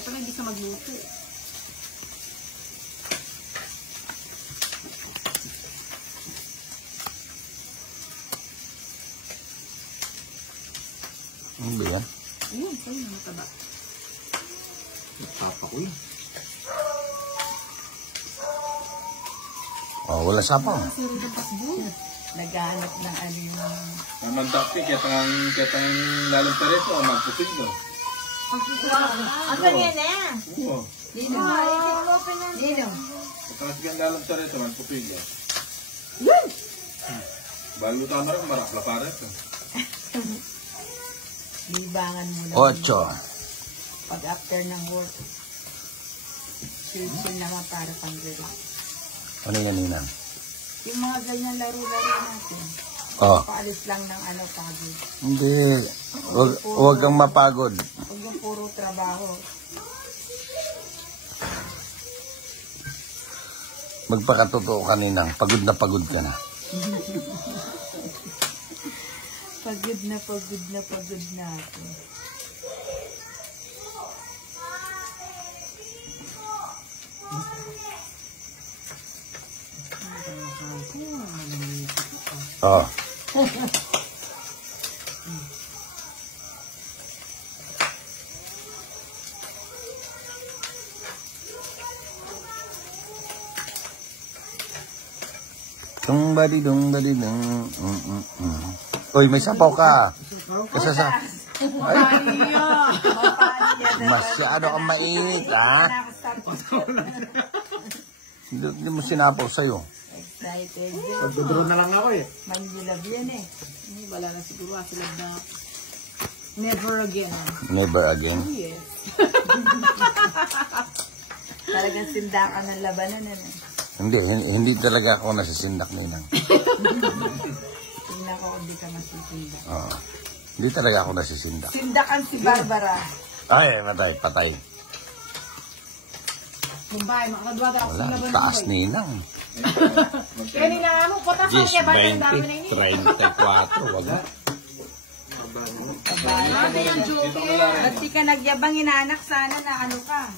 pala hindi sa magluto. Ano ba yan? Ayun, sa'yo na mataba. Papa ko yun. Oh, wala sapaw. Naghanap ng ano yung... Naman dati, kitang lalong tareso, magpupig daw. Asan yan eh? Oo. Dino. Dino. Kitang lalong tareso, magpupig daw. Yun! Bago tama rin, marakla pares. Libangan mo na. 8. Pag after ng work. Chill naman para pang relax. Ano yan, Ninang? Yung mga ganyan laro-laro natin. Oh. Paalis lang ng ano, pagod. Hindi. Huwag kang mapagod. Huwag yung puro trabaho. Magpakatotoo ka, Ninang. Pagod na pagod ka na. Pagod na ako. Oh. Dung badi dung. Uy, may sapaw ka. Kasi sa... Ay, masyado kang mainit, ha? Hindi mo sinapaw sa'yo. Excited. Pagduduro na lang ako eh. Manjulab yan eh. Wala na siguro sila na never again. Never again. Oh, yes. Talagang sindakan ng labanan na. Hindi talaga ako nasisindak, Ninang. Tingnan ko kung di ka masisindak. Oo. Hindi talaga ako nasisindak. Sindakan si Barbara. Ay, patay. Mumbai, makakadwada ako Wala, sa labanan. taas, Ninang. Kaya nila mo, patasan niya ba yung dami na ini? 34, wag na. Ano yung joke? Ba't di ka nagyabang inaanak sana na ano ka?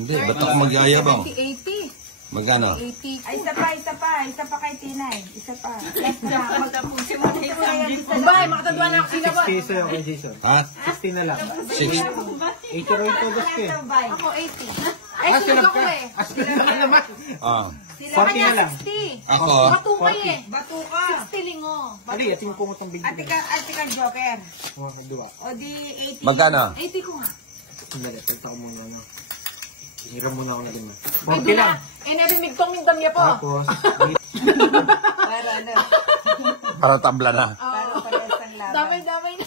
Hindi, ba't ako magyayabang? 80. Magkano? 80. Ay, isa pa kay Tinay. Isa pa. Last na, magtapusin mo na isang Mumbai, makakadwa na ako sinagot. 60 sa'yo kay Jason. Ha? 60 na lang. 6. 80 rin ito, gusto eh. Ako 80. Ay, sunod ako eh. Sila na naman. Ah. Sila 40 na kanya lang. 60. Ako? Batuka eh. Batuka. 60 lingo. Ali, ating mo pumutong bigyan. Ate ka Joker. Oh, dua. O di 80. Magkano? 80 ko nga. Sandali, tagta ko muna ano. Hiram muna ako na din. Ay, 40 lang. Eh, narinig tong yung damya po. Tapos, Para ano? Para tabla na. Para parehas laban. Damay-damay na.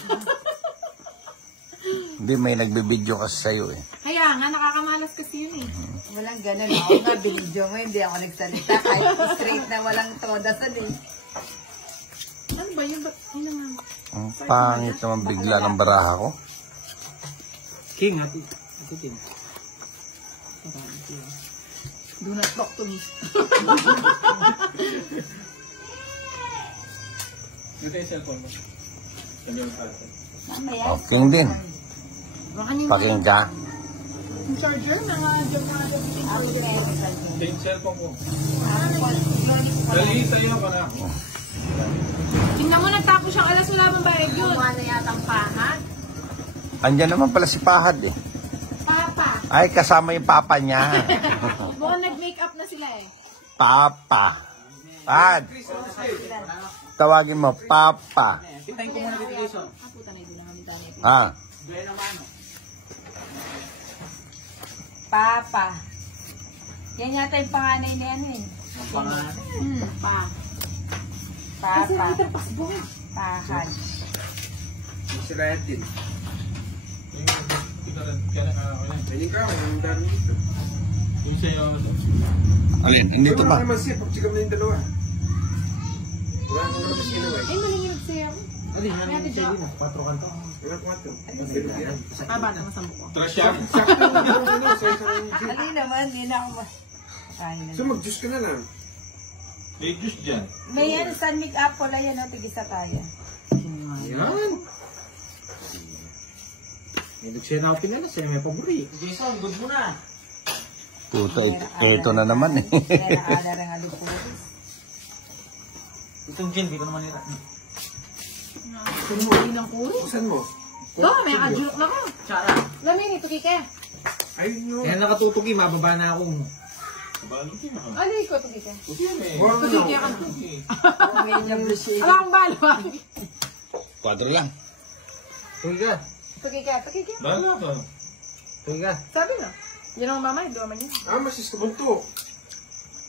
Hindi, may nagbibideo kasi sa'yo eh. Kaya nga, nakakamalas kasi yun eh. Walang ganun. Ako nga, binidyo mo, hindi ako nagsalita. Kahit straight na walang todasan eh. Ano ba yun? Ba't yun naman? Ang pangit naman bigla ng baraha ko. King, ito King. Do not talk to me. Ito yung cellphone mo. Sabi yung cellphone. Mamaya. Okay din. Paking ka. Yung charger, mga joke na Ito yung cellphone ko. Dali sa'yo pa na. tingnan mo, nagtapos siyang alas wala bang bayad yun. Kumuha na yatang pahad. Andyan naman pala si Pahad eh. Papa. Ay, kasama yung papa niya. Mukhang nag-makeup na sila eh. Papa. Pahad. Tawagin mo, Papa. Hintayin ko muna dito, Jason. Puta na ito naman dami. Ha? Papa. Yan yata yung panganay ni ano eh. Pa. Papa. Pahad. Si Ryan. Pwede ka, may dami dito. Yung sa'yo. Alin, andito pa. Wala naman siya, pagsigam na yung dalawa. Wala naman naman sila eh. Ay, malinginig sa'yo. Adi, namin siya din. 4 kanto. Wala 4. Taba na masamo ko. Trash yan. Ali naman, hindi na ako So mag-juice ka na lang. May juice dyan. May yan, San Mig Apple, ayan o, tigisa tayo. Yan. Nag-share out na siya, may paburi. Jason, good mo na. Puta, ito na naman eh. Kaya naalar ang alupuris. Itong gin, di ko naman nila. Sumuli ng kuri. Saan mo? Ito, may adjunct na ka. Tsara. Lamin, ito kike. Ay, no. Kaya nakatutugi, mababa na ako. Ano ikaw ito kike? Wow, Ito kike ka. Alam kang balo. Kwadro lang. Tugi ka. Ito kike, ito kike. Bala ka. Tugi ka. Sabi na. Yan ang mama, hindi naman yun. Ah, masis ka bunto.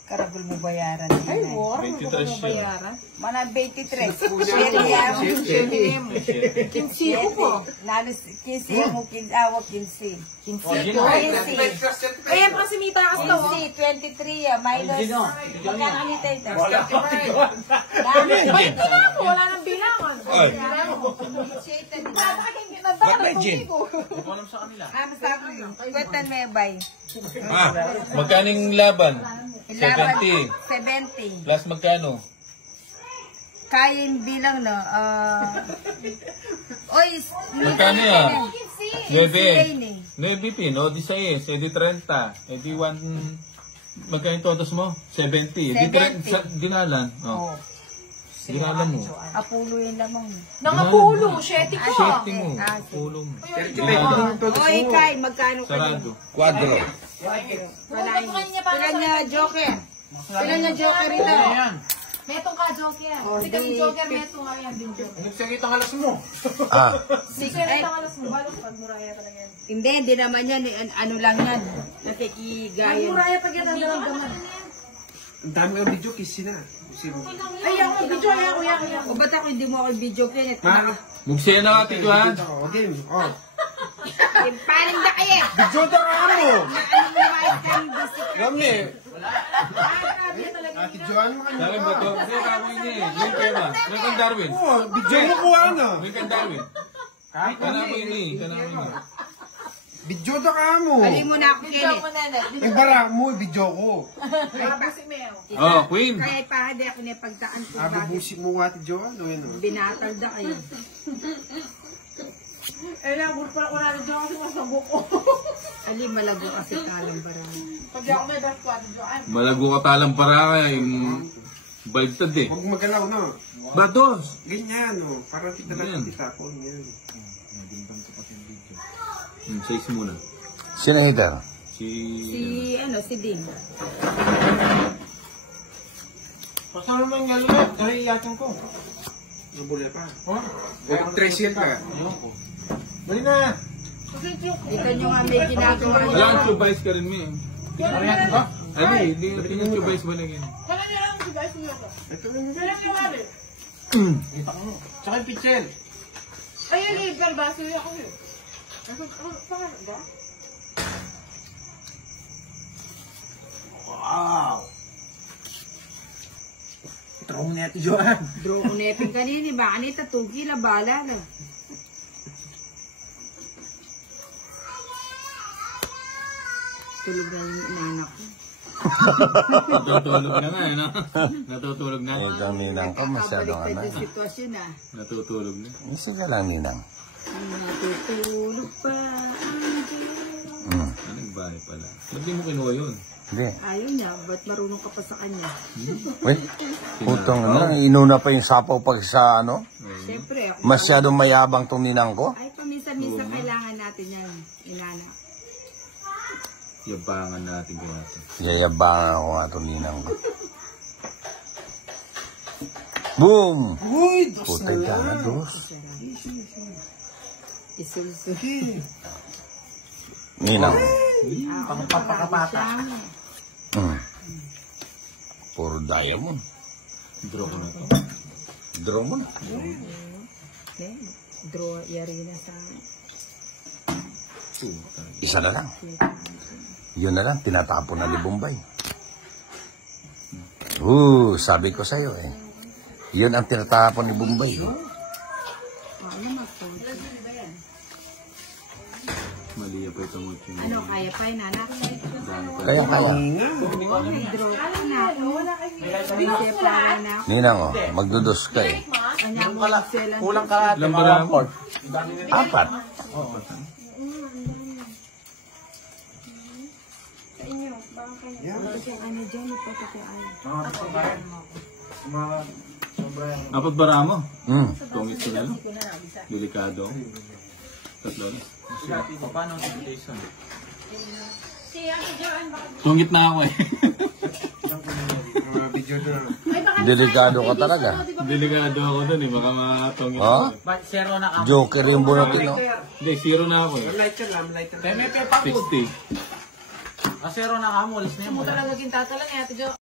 Karabol mo bayaran. Ay, war. 23 Ano siya. bayaran? Mana 23. Siyete. Kinsi ko po. Lalos, kinsi mo, kinsi. Kinsi ko. Kaya pa si Mita kasi to. Kinsi, 23 minus. Magkano nito ito? Wala nang bilangan. Ba't may gin? Ito alam sa kanila. Masabi mo. Kwetan may bay. Magkaning laban? 70. 70. Plus magkano? Kaya yung bilang, no? Oy, Magkano yan? 9. 9. 9 pin, o di 6, edi 30, edi 1, magkano todos mo? 70. Di 70. dinalan. Oh. Dinalan mo. Apulo yung lamang. Nangapulo, 7 ko. 70 mo. Ah, Pulo mo. Oy, Kay, magkano ka Sarado. Kwadro. Pila niya joker. Pila niya joker ito. Metong ka, Joker. Kasi kami Joker, metong nga yan din Joker. Nagsakit ang alas mo. Ah, Metong alas mo, balong pag muraya talaga yan. Hindi naman yan. Ano lang yan. Pag Nakikigayan. muraya pag yan, ang dalang. Ang dami ng video kiss na. Ay, ako, video, yan. O ba't ako hindi mo ako video kaya? Ha? Mugsiya na ka, Tiguan. O, game. O. Paling na kayo. Video na ka mo. Ano mo yung kang bisik? Gami. Ate Joan mo kanina. Dalim ba ito? Kasi ako ini. Yung tema. Yung kang Darwin. Oo, video mo kuha na. Yung kang Darwin. Kana ko ini. Kana ko ini. Video na ka mo. Alin mo na ako, Kenneth. Ang barak mo, video ko. Oh, Queen. Kaya pa, di ako napagdaan ko. Abubusi mo Ate Joan. O yan o. Binatal da kayo. Eh, nabur pa ako natin Joker kasi masabok ko. Alin malago kasi kalang barang. Pag ako may dark quad, Joker. Malago ka talang para ka. Yung baltad eh. Huwag magalaw na. Batos. Ganyan o. Para kita Ganyan. lang kita ko. Ganyan. Size muna. sino hitter? Si Si Ding. Pasama naman yung galo. Dahil yakin ko. Nabula pa. Ha? Huwag trace yan ka. Ayun ko. Bali na. Dito nyo nga may ginagawa nyo. wala ang chubais ka rin mo eh. Yakin ka? Ano hindi yung chubais ba na ganyan? Kaya niya lang si guys niya to. Ito lang. Kaya niya wali. Kita ko mo. Tsaka yung pitchel. Ayun, liver ba? Suya ko yun. Saan ba? Wow. Ito ko na Ate Joan. Bro, unepin kanini ba? Anita, tugi la bala na. Tulog na yung inanak ko. Natutulog na nga eh, no? Natutulog na. Ikaw ninang ko, masyadong ano. Baliktad yung sitwasyon ah. Natutulog na. Isa ka lang ninang. Natutulog pa ang Diyos. Anong bahay pala? Ba't di mo kinuha yun? Hindi. Ayaw niya, ba't marunong ka pa sa kanya? Wait, putong ano, inuna pa yung sapaw pag sa ano. Siyempre, ako. Masyadong mayabang tong ninang ko. Ay, paminsan-minsan kailangan natin yan, inana. Yabangan natin ko natin. Yayabangan ako nga tong ninang ko. Boom! Uy, dos na Putay ka lang. na, dos. Isulsul. Ninang. Pangpapakapata. Puro diamond. Draw ko na to. Draw mo na. Draw, yari na sa Isa na lang. Yun na lang, tinatapon na ni Bombay. Sabi ko sa'yo eh. Yun ang tinatapon ni Bombay. Mali pa ito mo. ano, kaya pa yun, anak? Kaya. Draw ka na. Kasi pa na. Ninang oh, magdudos ka eh. Kanya mo, selan. Kulang ka Ilang ba lang? 4. inyo. Baka kayo. Ano dyan, ipapatuan. Mga sobra yan. Apat bara mo? Hmm. Tungit ko na lang. Delikado. Tatlo na. Paano ang invitation? Si Ate Joanne, baka... Tungit na ako eh. Mga video doon. Ay, baka... Delikado ka talaga. Delikado ako dun eh. Baka matungit Oh? ako. Ba't zero na ka? Joker yung bunutin, no? Hindi, zero na ako eh. Lighter lang, lighter lang. May pepang 60. Zero na ka mo, alis na yun. Mo talaga naging tatalan eh, Ate Jo.